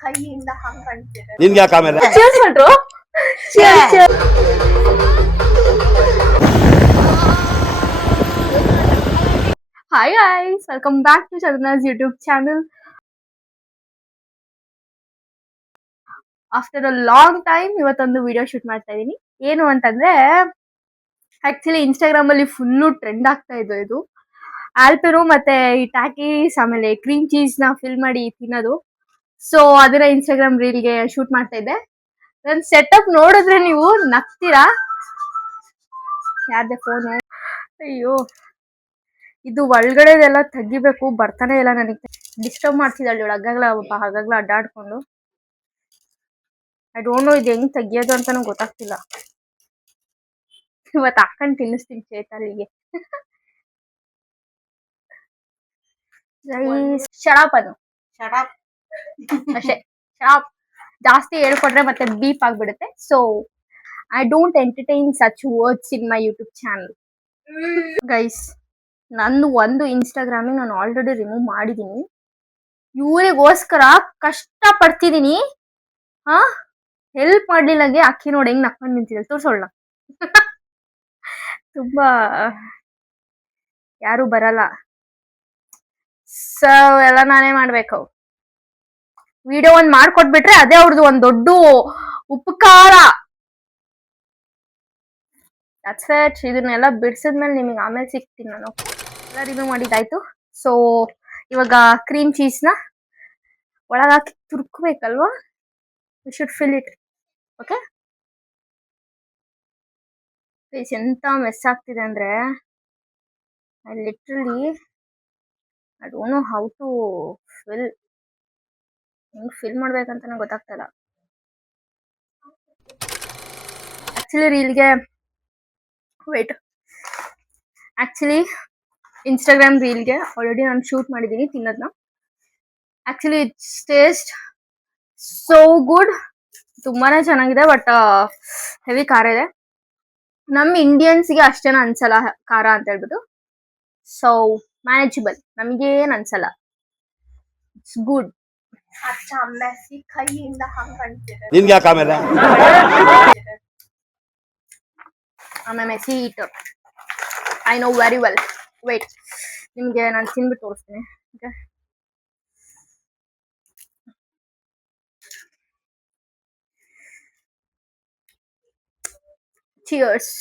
ಕೈಯಿಂದ ಹಂಗಂತೀರ ನಿನ್ಗೆ ಯಾಕೆ ಆಮೇಲೆ ಚೇರ್ಸ್ ಮಾಡ್ರು cheers hi guys, welcome back to Chandana's YouTube channel. After a long time ಇವತ್ತೊಂದು ವಿಡಿಯೋ ಶೂಟ್ ಮಾಡ್ತಾ ಇದೀನಿ. ಏನು ಅಂತಂದ್ರೆ, ಆಕ್ಚುಲಿ ಇನ್ಸ್ಟಾಗ್ರಾಮ್ ಅಲ್ಲಿ ಫುಲ್ಲು ಟ್ರೆಂಡ್ ಆಗ್ತಾ ಇದೆ ಇದು ಆಲ್ಪೆರೋ ಮತ್ತೆ ಈ ಟ್ಯಾಕೀಸ್ ಆಮೇಲೆ ಕ್ರೀಮ್ ಚೀಸ್ ನ ಫಿಲ್ ಮಾಡಿ ತಿನ್ನೋದು. ಸೊ ಅದನ್ನ ಇನ್ಸ್ಟಾಗ್ರಾಮ್ ರೀಲ್ಗೆ ಶೂಟ್ ಮಾಡ್ತಾ ಇದ್ದೆ. ನನ್ ಸೆಟಪ್ ನೋಡಿದ್ರೆ ನೀವು ನಗ್ತೀರಾ. ಯಾರ್ದೆ ಫೋನು? ಅಯ್ಯೋ, ಇದು ಒಳಗಡೆದೆಲ್ಲ ತೆಗಿಬೇಕು, ಬರ್ತಾನೆ ಇಲ್ಲ ನನಗೆ. ಡಿಸ್ಟರ್ಬ್ ಮಾಡ್ತಿದ್ದಾಳೆ ಇವಳು ಹಗ್ಗಗಳ ಅಡ್ಡಾಡ್ಕೊಂಡು. ಐ ಡೋಂಟ್ ನೋ ಇದು ಹೆಂಗ್ ತೆಗಿಯೋದು ಅಂತಾನು ಗೊತ್ತಾಗ್ತಿಲ್ಲ. ಇವತ್ತು ಹಾಕೊಂಡು ತಿನ್ನಿಸ್ತೀನಿ ಚೇತಲಿಗೆ. ಶರಾಪ್ ಅದು ಶಡಪ್ ಅಷ್ಟೇ. ಶರಾಪ್ ಜಾಸ್ತಿ ಹೇಳ್ಕೊಟ್ರೆ ಮತ್ತೆ ಬೀಪ್ ಆಗ್ಬಿಡುತ್ತೆ. So I don't entertain such words in my YouTube channel. Guys, ನಂದು ಒಂದು ಇನ್ಸ್ಟಾಗ್ರಾಮಿಗೆ ನಾನು ಆಲ್ರೆಡಿ ರಿಮೂವ್ ಮಾಡಿದ್ದೀನಿ. ಇವರಿಗೋಸ್ಕರ ಕಷ್ಟ ಪಡ್ತಿದ್ದೀನಿ. ಹೆಲ್ಪ್ ಮಾಡ್ಲಿಲ್ಲಂಗೆ ಅಕ್ಕಿ ನೋಡಿ ಹೆಂಗ್ ನಕ್ಕೊಂಡು ನಿಂತಿದ್ದೆ. ತೋರ್ಸೋಳ ತುಂಬಾ ಯಾರು ಬರಲ್ಲ. ಸೊ ಎಲ್ಲ ನಾನೇ ಮಾಡ್ಬೇಕು. ವಿಡಿಯೋ ಒಂದ್ ಮಾಡ್ಕೊಟ್ಬಿಟ್ರೆ ಅದೇ ಅವ್ರದ್ದು ಒಂದ್ ದೊಡ್ಡ ಉಪಕಾರ. ಇದನ್ನೆಲ್ಲ ಬಿಡ್ಸಿದ್ಮೇಲೆ ನಿಮಗೆ ಆಮೇಲೆ ಸಿಗ್ತೀನಿ ನಾನು. ಎಲ್ಲ ರಿಮೂವ್ ಮಾಡಿದ್ದಾಯ್ತು. ಸೊ ಇವಾಗ ಕ್ರೀಮ್ ಚೀಸ್ ನ ಒಳಗಾಕಿ ತುರ್ಕ್ಬೇಕಲ್ವಾ? We should fill it. Okay, ಎಂತ ಮೆಸ್ ಆಗ್ತಿದೆ ಅಂದ್ರೆ, I literally I don't know how to fill. ಹೆಂಗ್ ಫಿಲ್ ಮಾಡ್ಬೇಕಂತ ನಂಗೆ ಗೊತ್ತಾಗ್ತಾ ಇಲ್ಲ. ಆಕ್ಚುಲಿ ರೀಲ್ಗೆ ವೇಟ್, ಆಕ್ಚುಲಿ ಇನ್ಸ್ಟಾಗ್ರಾಮ್ ರೀಲ್ಗೆ ಆಲ್ರೆಡಿ ನಾನು ಶೂಟ್ ಮಾಡಿದ್ದೀನಿ ತಿನ್ನೋದನ್ನ. Actually it's taste so good, ತುಂಬಾನೇ ಚೆನ್ನಾಗಿದೆ. ಬಟ್ ಹೆವಿ ಖಾರ ಇದೆ. ನಮ್ಮ ಇಂಡಿಯನ್ಸ್ಗೆ ಅಷ್ಟೇನ ಅನ್ಸಲ್ಲ ಖಾರ ಅಂತ ಹೇಳ್ಬಿಟ್ಟು. ಸೊ ಮ್ಯಾನೇಜಬಲ್, ನಮಗೇನು ಅನ್ಸಲ್ಲ. It's good. ಕೈಯಿಂದ ಹಂಗಂತೀರ ನಿನ್ಗೆ ಯಾಕೆ ಆಮೇಲೆ ಆಮೇಲೆ messy eater, I know very well. Wait, ನಿಮಗೆ ನಾನು ತಿನ್ಬಿಟ್ಟು ತೋರಿಸ್ತೀನಿ. Okay, cheers.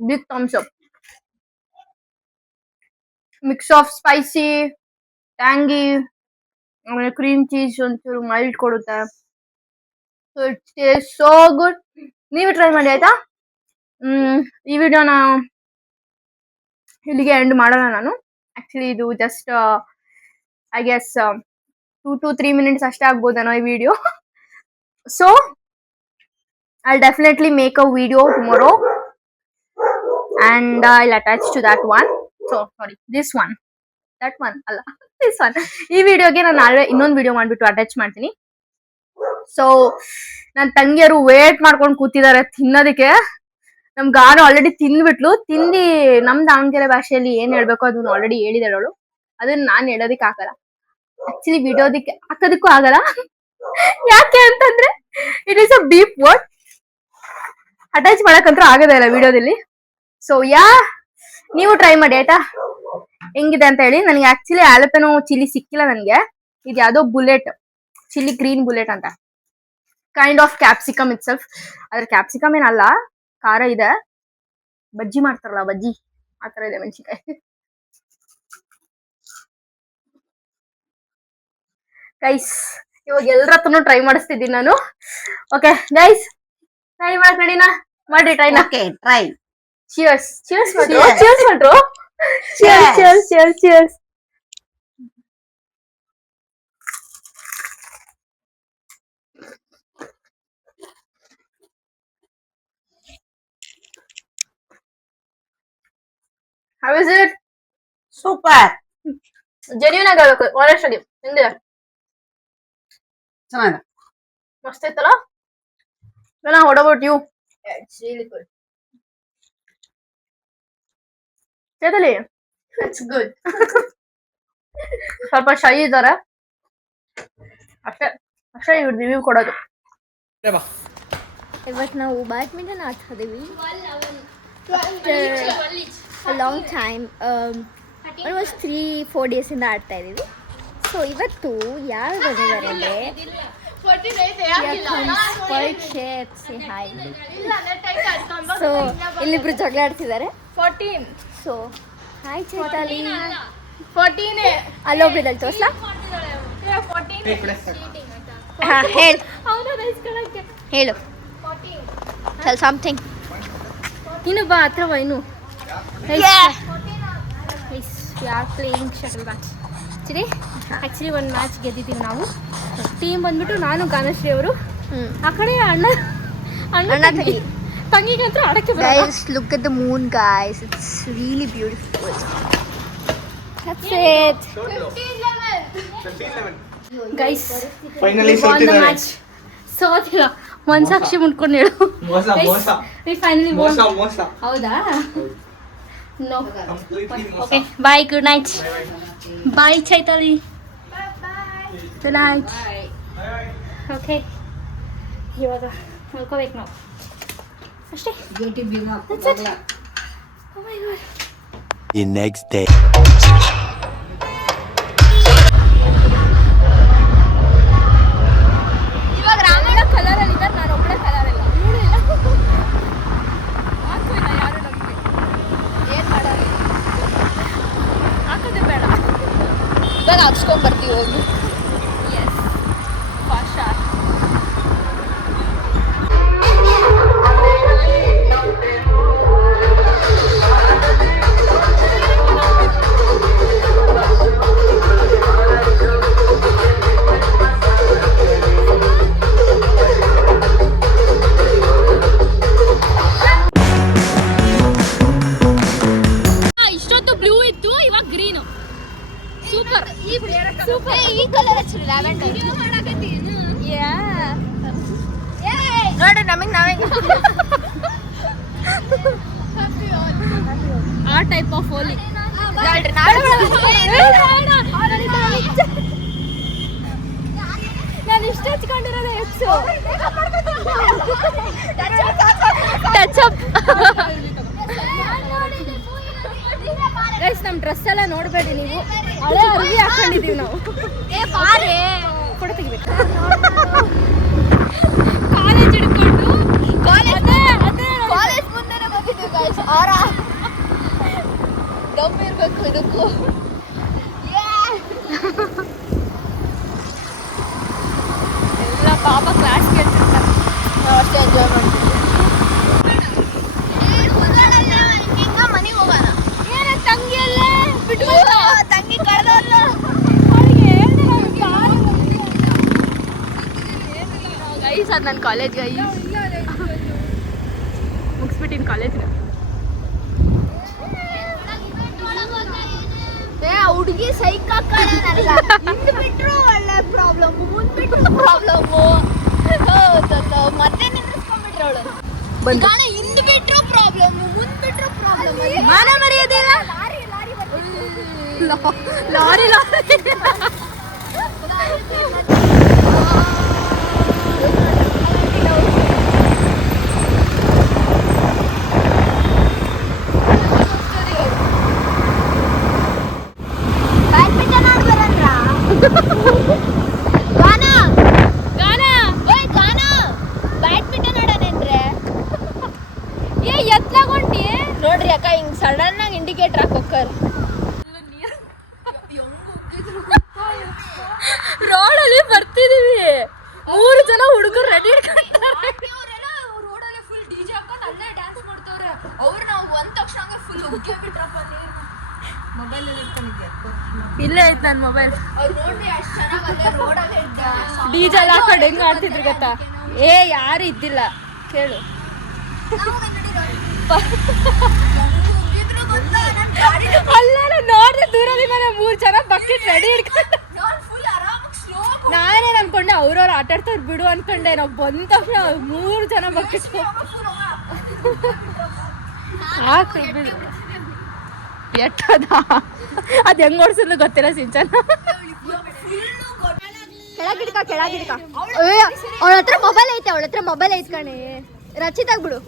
Big thumbs up. Mix of spicy, tangy, ಆಮೇಲೆ ಕ್ರೀಮ್ ಚೀಸ್ ಒಂಚೂರು ಮೈಲ್ಡ್ ಕೊಡುತ್ತೆ. So it's taste so good. ನೀವು ಟ್ರೈ ಮಾಡಿ ಆಯ್ತಾ? ಈ ವಿಡಿಯೋನ ಇಲ್ಲಿಗೆ ಎಂಡ್ ಮಾಡೋಣ ನಾನು. ಆಕ್ಚುಲಿ ಇದು just I guess 2 to 3 minutes ಅಷ್ಟೇ ಆಗ್ಬೋದೇನೋ ಈ video. So I'll definitely make a video tomorrow and I'll attach to that one. So sorry, this one, that one ಅಲ್ಲ, this one. ಈ ವಿಡಿಯೋಗೆ ನಾನು ನಾಳೆ ಇನ್ನೊಂದು ವಿಡಿಯೋ ಮಾಡ್ಬಿಟ್ಟು ಅಟ್ಯಾಚ್ ಮಾಡ್ತೀನಿ. ಸೊ ನನ್ನ ತಂಗಿಯರು ವೇಟ್ ಮಾಡ್ಕೊಂಡು ಕೂತಿದ್ದಾರೆ ತಿನ್ನೋದಕ್ಕೆ. ನಮ್ ಗಾನು ಆಲ್ರೆಡಿ ತಿಂದ್ಬಿಟ್ಲು. ತಿಂದಿ ನಮ್ ದಾವಣಗೆರೆ ಭಾಷೆಯಲ್ಲಿ ಏನ್ ಹೇಳ್ಬೇಕು ಅದನ್ನ ಆಲ್ರೆಡಿ ಹೇಳಿದಳು. ಅದನ್ನ ನಾನ್ ಹೇಳೋದಿಕ್ ಆಗಲ್ಲ. ಆಕ್ಚುಲಿ ವಿಡಿಯೋದಕ್ಕೆ ಹಾಕೋದಕ್ಕೂ ಆಗಲ್ಲ. ಯಾಕೆ ಅಂತಂದ್ರೆ it is a deep word. Attach ಮಾಡಕ್ಕಂತ್ರ ಆಗದೇ ಇಲ್ಲ ವಿಡಿಯೋದಲ್ಲಿ. ಸೊ ನೀವು ಟ್ರೈ ಮಾಡಿ ಆಯ್ತಾ, ಹೆಂಗಿದೆ ಅಂತ ಹೇಳಿ. ನನಗೆ ಆಕ್ಚುಲಿ ಆಲಪೆನೋ ಚಿಲ್ಲಿ ಸಿಕ್ಕಿಲ್ಲ ನನಗೆ. ಇದು ಯಾವ್ದೋ ಬುಲೆಟ್ ಚಿಲ್ಲಿ, ಗ್ರೀನ್ ಬುಲೆಟ್ ಅಂತ, kind of capsicum it self. ಆದ್ರೆ ಕ್ಯಾಪ್ಸಿಕಮ್ ಏನಲ್ಲ, ಖಾರ ಇದೆ. ಬಜ್ಜಿ ಮಾಡ್ತಾರಲ್ಲ, ಬಜ್ಜಿ ಆ ತರ ಇದೆ ಮೆಣಸಿನ್ಕಾಯಿ. ಗೈಸ್, ಇವಾಗ ಎಲ್ರ ಹತ್ರನು ಟ್ರೈ ಮಾಡಿಸ್ತಿದ್ದೀನಿ ನಾನು. ಓಕೆ ಗೈಸ್, ಟ್ರೈ ಮಾಡಕ್ ರೆಡಿನಾ? ಮಾಡಿ ಟ್ರೈನ. Okay, try. ಚಿಯರ್ಸ್. ಚಿಯರ್ಸ್ ಮಾಡ್ರು, ಚಿಯರ್ಸ್ ಮಾಡ್ರು. Cheers cheers cheers cheers. How is it? Super. Genuine ಆಗಿ ಹೇಳ್ಬೇಕು, ಆನೆಸ್ಟ್ ಆಗಿ. ಹೆಂಗಿದೆ? ಚೆನ್ನಾಗಿದೆ. ಮಸ್ತ್ ಐತಲ್ಲ? What about you? It's really good. ಚೇತಲಿ It's good. ಸ್ವಲ್ಪ ಶೈ ಇದ್ದಾರೆ ಅಷ್ಟೇ ಅಷ್ಟೇ ಇವ್ರು ರಿವ್ಯೂ ಕೊಡೋದು. ಇವತ್ತು ನಾವು ಬ್ಯಾಡ್ಮಿಂಟನ್ ಆಡ್ತಾ ಇದೀವಿ ಲಾಂಗ್ ಟೈಮ್ ಆಲ್ಮೋಸ್ಟ್ 3-4 ಡೇಸಿಂದ ಆಡ್ತಾ ಇದ್ದೀವಿ. ಸೊ ಇವತ್ತು ಯಾರು ಬಂದಿದ್ದಾರೆ ಅಂದರೆ ಹಾಯ್. ಸೊ ಇಲ್ಲಿಬ್ರು ಜಗಳ ಆಡ್ತಿದ್ದಾರೆ. 14 ಸೊ ಹಾಯ್ ಚೈತಾಲಿ. 14 ಅಲ್ಲೊಬ್ರಿದಲ್ಲಿ ತೋರ್ಸ್ಲಾ? ಹೇಳು ಹೇಳು ಟೆಲ್ ಸಮಥಿಂಗ್. ಇನ್ನು ಬಾ ಹತ್ರ ಬಾ ಇನ್ನು. We are playing shuttle match. Actually ಒಂದು ಮ್ಯಾಚ್ ಗೆದ್ದಿದ್ದೀವಿ ನಾವು. ಟೀಮ್ ಬಂದ್ಬಿಟ್ಟು ನಾನು ಗಾನಶ್ರೀ ಅವರು, ಆ ಕಡೆ ಅಣ್ಣ ತಂಗಿಗಂತೂ ಆಡಕ್ಕೆ Guys, look at the moon, guys. It's really beautiful. That's it. Guys finally match ಸೋತಿಲ್ಲ. ಒಂದ್ ಸಾಕ್ಷಿ ಮುಟ್ಕೊಂಡು ಹೇಳು. ಮೋಸ ಮೋಸ ಫೈನಲಿ ಮೋಸ ಮೋಸ. ಹೌದಾ? No. Okay bye, good night. Bye Chaitali. Good night. Okay ಇವಾಗ ಮಲ್ಕೋಬೇಕು ನಾವು ಅಷ್ಟೇ. The next day. ಇವಾಗ ರಾಮಾಯಣ ಕಲರಲ್ಲಿ ಇದ್ದಾರೆ, ನಾನು ಒಬ್ಬಳೆ ಕಲರ್ ಇಲ್ಲ. ಹಾಕಿಲ್ಲ ಯಾರು ನಮಗೆ. ಏನು ಮಾಡೋದು, ಹಾಕೋದೇ ಬೇಡ. ಇವಾಗ ಹಾಕ್ಸ್ಕೊಂಡ್ ಬರ್ತೀವಿ ಹೋಗಿ. S fast. ಇಷ್ಟೊತ್ತು ಬ್ಲೂ ಇತ್ತು, ಇವಾಗ ಗ್ರೀನು. Super super. ಈ ಕಲರ್ ಹಚ್ಚಿ ಲ್ಯಾವೆಂಡರ್. ನೋಡಿ ನಮಗೆ ನಾವೇ ಆ ಟೈಪ್ ಆಫ್ ಹೋಲಿ. ನಾನು ಇಷ್ಟ ಹಚ್ಕೊಂಡಿರೋದು ಹೆಚ್ಚು. Touch up. ಗೈಸ್ ನಮ್ಮ ಡ್ರೆಸ್ ಎಲ್ಲ ನೋಡಬೇಡಿ ನೀವು, ಹಳೆ ಅರ್ವಿ ಹಾಕೊಂಡಿದೀವಿ ನಾವು. ಫೋಟೋ ತೆಗಿಬೇಕು. ಕಾಲೇಜ್ ಹಿಡ್ಕೊಂಡು ಕಾಲೇಜ್ ಮುಂದೆನೆ ಬಂದಿದ್ದೀವಿ ಗೈಸ್. ದಮ್ ಇರ್ಬೇಕು ಇದಕ್ಕೂ. ಎಲ್ಲ ಪಾಪ ಕ್ಲಾಸ್ ಕೇಳ್ತಿರ್ತಾರೆ, ನಾವು ಅಷ್ಟೇ ಎಂಜಾಯ್ ಮಾಡ್ತೀವಿ. ಮನೆಗೆ ಹೋಗೋಣ. ಏನ ತಂಗಿಯಲ್ಲ ಬಿಟ್ಟು ತಂಗಿ ಕಳೆದಲ್ಲ. ಗೈಸ್ ಅದು ನನ್ನ ಕಾಲೇಜ್ ಗೈಸ್. ಮುಗಿಸ್ಬಿಟ್ಟಿನ ಕಾಲೇಜ್. ಹುಡುಗಿ ಸೈಕ್ ಹಾಕೊಳ್ಳೋನಲ್ಲ. ಹಿಂದ್ ಬಿಟ್ರು ಒಳ್ಳೆ ಪ್ರಾಬ್ಲಮ್, ಮುಂದ್ ಬಿಟ್ರು ಪ್ರಾಬ್ಲಮ್ಮು. ಮತ್ತೆ ನಿಂದಿಸ್ಕೊಂಡ್ಬಿಟ್ರೆ ಅವಳು. ಹಿಂದ್ ಬಿಟ್ರು ಪ್ರಾಬ್ಲಮ್, ಮುಂದ್ ಬಿಟ್ರು ಪ್ರಾಬ್ಲಮ್. ಮಾನ ಮರ್ಯಾದೆಲ್ಲ ಲಾರಿ ಲಾರಿ ಲಾರಿ ಬ್ಯಾಡ್ಮಿಂಟನ್ ಆಡ್ಬಾರಂದ್ರ ಗಾನ ಗಾನ ಗಾನ ಬ್ಯಾಡ್ಮಿಂಟನ್ ಆಡೋಣಂದ್ರೆ ಎತ್ಲಾಗೊಂಡಿ ನೋಡ್ರಿ ಅಕ್ಕ, ಹಿಂಗ್ ಸಡನ್ ಆಗಿ ಇಂಡಿಕೇಟರ್ ಹಾಕೋಕರ್. ರೋಡಲ್ಲಿ ಬರ್ತಿದೀವಿ, 3 ಜನ ಹುಡುಗರು ರೆಡಿ ಇಟ್ಕೊಂತಾರೆ. ಇಲ್ಲೇ ಐತ್ ನನ್ನ ಮೊಬೈಲ್. ಡಿಜೆ ಎಲ್ಲ ಹಾಕೊಂಡು ಹೆಂಗ್ ಆಡ್ತಿದ್ರು ಗೊತ್ತಾ? ಯಾರು ಇದ್ದಿಲ್ಲ ಕೇಳು. ಅಲ್ಲ ನೋಡ್ದೆ ದೂರದಿಂದ 3 ಜನ ಬಕೆಟ್ ರೆಡಿ ಇಟ್ಕೊಂಡು. ನಾನೇನು ಅನ್ಕೊಂಡೆ ಅವ್ರವ್ರು ಆಟ ಆಡ್ತಾರೆ ಬಿಡು ಅನ್ಕೊಂಡೆ. ನಾವು ಬಂದ ತಕ್ಷಣ 3 ಜನ ಬಕೆಟ್ ಎಟ್ಟದ ಅದು ಹೆಂಗ್ ಓಡಿಸಿದ್ಲು ಗೊತ್ತಿಲ್ಲ ಸಿಂಚನ್. ಕೆಳಗಿಡ್ಕ ಅವಳ ಹತ್ರ ಮೊಬೈಲ್ ಐತೆ ಕಣೆ. ರಚಿತಾಗ್ ಬಿಡು.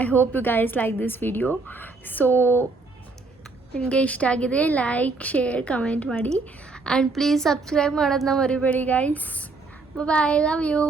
I hope you guys like this video. So ನಿಮಗೆ ಇಷ್ಟ ಆಗಿದೆ ಲೈಕ್ ಶೇರ್ ಕಮೆಂಟ್ ಮಾಡಿ ಆ್ಯಂಡ್ ಪ್ಲೀಸ್ ಸಬ್ಸ್ಕ್ರೈಬ್ ಮಾಡೋದನ್ನ ಮರಿಬೇಡಿ ಗೈಸ್. Bye, love you.